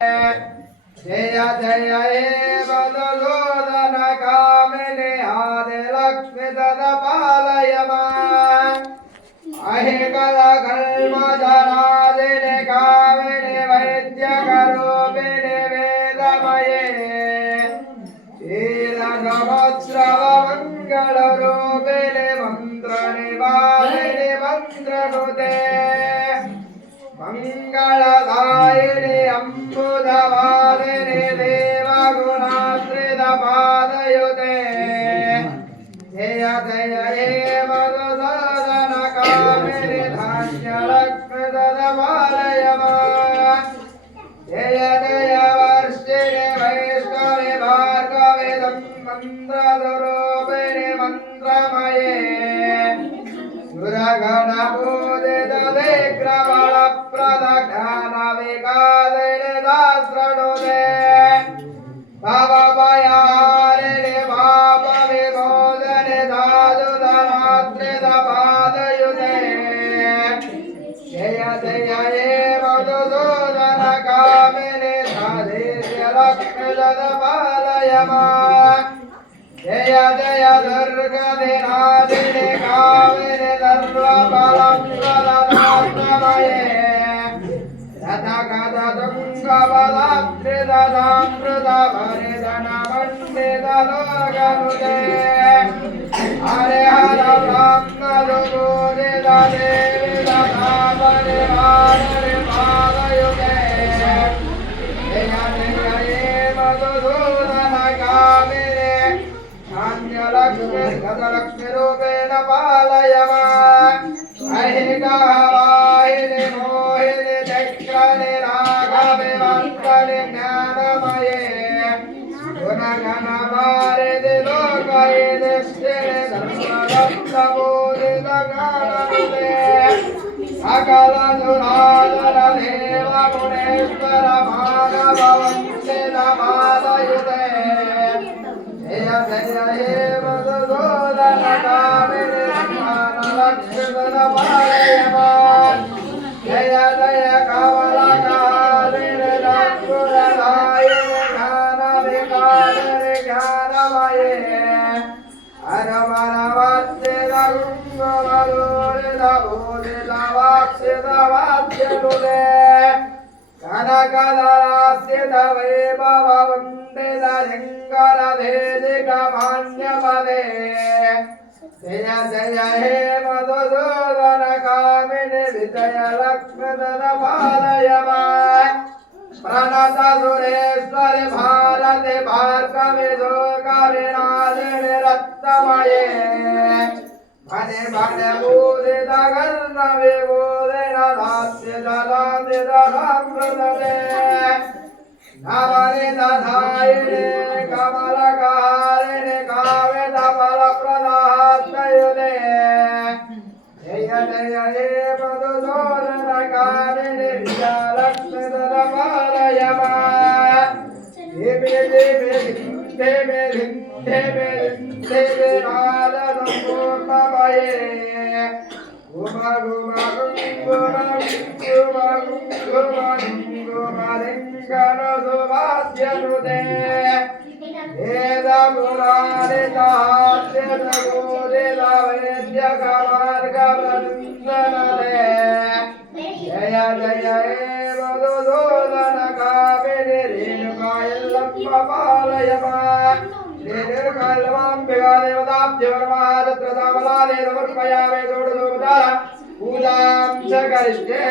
जय जय हे मधुसूदन कामिनि आदिलक्ष्मी तदपालय अहिकलकल्मषनादिनि कामिनि वैद्यकरूपिणि वेदमये क्षीरसमुद्रवमङ्गलरूपिणि मन्त्रनिवारिणि मन्त्रनुते मंगलदायिनि अम्बुधवादिनि देवगुणाश्रितपादयुते जय जय हे मधुसूदन कामिनि धान्यलक्ष्मी तदपालय जय जय वर्षिणि वैष्णवि भार्गवि मन्त्रस्वरूपिणि मन्त्रमये सुरगणपूजित दिग्रवण प्रदघ्न विकादिनि दास्रणुते भवभयहारिणि पापविमोचनि साधुधनात्रितपादयुते जय जय हे मधुसूदन कामिनि धादिर्यलक्ष्मी तदपालय जय जय दुर्गदिनादिनि कामिनि सर्वफलप्रददात्मये रथगततुङ्गबलामृतमण्डितलोकनुते हरे हर ब्रह्मदुपूजित देविदधापरिवारिणि पादयुते जय जय हे मधुसूदन कामिनि धान्यलक्ष्मी गतलक्ष्मीरूपेण पालय अहिकवाहिनि मोहिनि चक्रनि राघविवक्त्रनि ज्ञानमये गुणगणवारिधि लोकयिधिष्ठिनि सर्वदत्तपूजितगानमुते सकलसुरासुर देवगुणेश्वर माधववन्दितपादयुते जय जय हे मधुसूदन कामिनि लक्ष्मी तदपालय जय जय कमलकारिणि दक्षुरदायिनि ज्ञानविकारिणि ज्ञानमये हरमनवर्तितगुङ्गमलोलितभूषितवाक्षितवाद्यनुते कनकदलास्यतवैभववन्दितलिङ्गरभेदिकमान्यपदे जय जय हे मधुसूदन कामिनि विजयलक्ष्मी तदपालय प्रणत सुरेश्वरि भारति भार्गवि दुर्गविनाशिनि रत्नमये भने भने पूजित कर्ण विभूषित दास्यजलादित सम्प्रदते नवनीतधायिनि कमलकारिणि कामितफलप्रदायुते जय जय हे मधुसूदन कामिनि विजयलक्ष्मी तदपालय देवी देवी देवी देवी देवी नादसम्पूर्णमये गुम गुम गुम गुम गुम गुमलिङ्गनसुभास्यनुते वेदपुराणितास्यतपूजितवैद्यकमार्गवन्दनते जय जय हे मधुसूदन कामिनि रेणुकायल्लम्ब पालय श्रीनिर्कल्माम्बिका देवताभ्यो नमः तत्र तामलाले समर्पयामि षोडशोपचार पूजां च करिष्ये